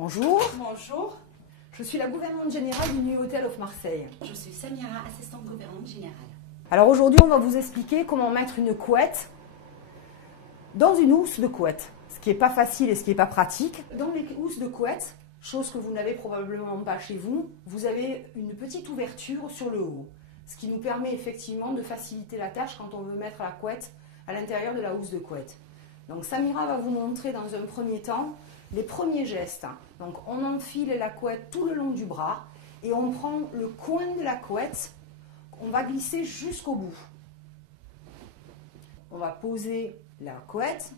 Bonjour. Bonjour. Je suis la gouvernante générale du New Hotel of Marseille. Je suis Samira, assistante gouvernante générale. Alors aujourd'hui, on va vous expliquer comment mettre une couette dans une housse de couette. Ce qui n'est pas facile et ce qui n'est pas pratique. Dans les housses de couette, chose que vous n'avez probablement pas chez vous, vous avez une petite ouverture sur le haut. Ce qui nous permet effectivement de faciliter la tâche quand on veut mettre la couette à l'intérieur de la housse de couette. Donc Samira va vous montrer dans un premier temps les premiers gestes. Donc on enfile la couette tout le long du bras et on prend le coin de la couette, on va glisser jusqu'au bout. On va poser la couette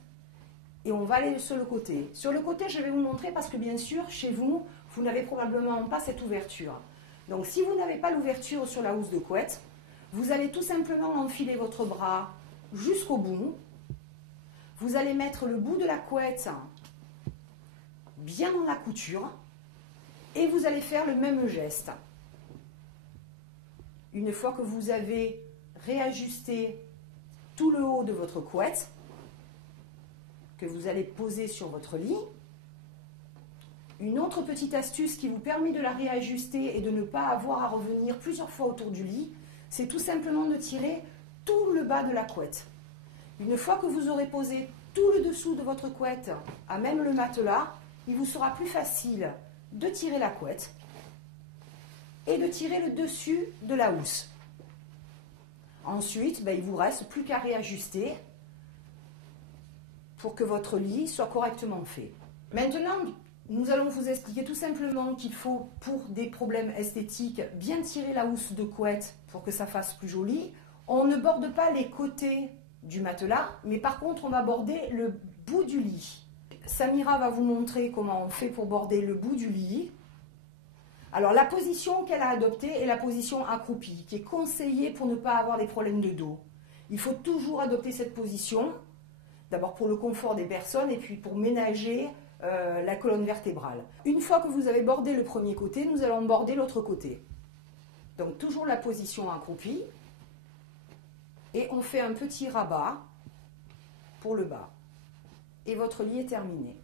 et on va aller sur le côté. Sur le côté, je vais vous montrer parce que bien sûr, chez vous, vous n'avez probablement pas cette ouverture. Donc si vous n'avez pas l'ouverture sur la housse de couette, vous allez tout simplement enfiler votre bras jusqu'au bout. Vous allez mettre le bout de la couette bien dans la couture et vous allez faire le même geste. Une fois que vous avez réajusté tout le haut de votre couette, que vous allez poser sur votre lit, une autre petite astuce qui vous permet de la réajuster et de ne pas avoir à revenir plusieurs fois autour du lit, c'est tout simplement de tirer tout le bas de la couette. Une fois que vous aurez posé tout le dessous de votre couette à même le matelas, il vous sera plus facile de tirer la couette et de tirer le dessus de la housse. Ensuite, il ne vous reste plus qu'à réajuster pour que votre lit soit correctement fait. Maintenant, nous allons vous expliquer tout simplement qu'il faut, pour des problèmes esthétiques, bien tirer la housse de couette pour que ça fasse plus joli. On ne borde pas les côtés du matelas, mais par contre, on va border le bout du lit. Samira va vous montrer comment on fait pour border le bout du lit. Alors, la position qu'elle a adoptée est la position accroupie, qui est conseillée pour ne pas avoir des problèmes de dos. Il faut toujours adopter cette position, d'abord pour le confort des personnes et puis pour ménager la colonne vertébrale. Une fois que vous avez bordé le premier côté, nous allons border l'autre côté. Donc, toujours la position accroupie. Et on fait un petit rabat pour le bas. Et votre lit est terminé.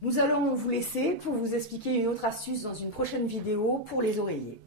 Nous allons vous laisser pour vous expliquer une autre astuce dans une prochaine vidéo pour les oreillers.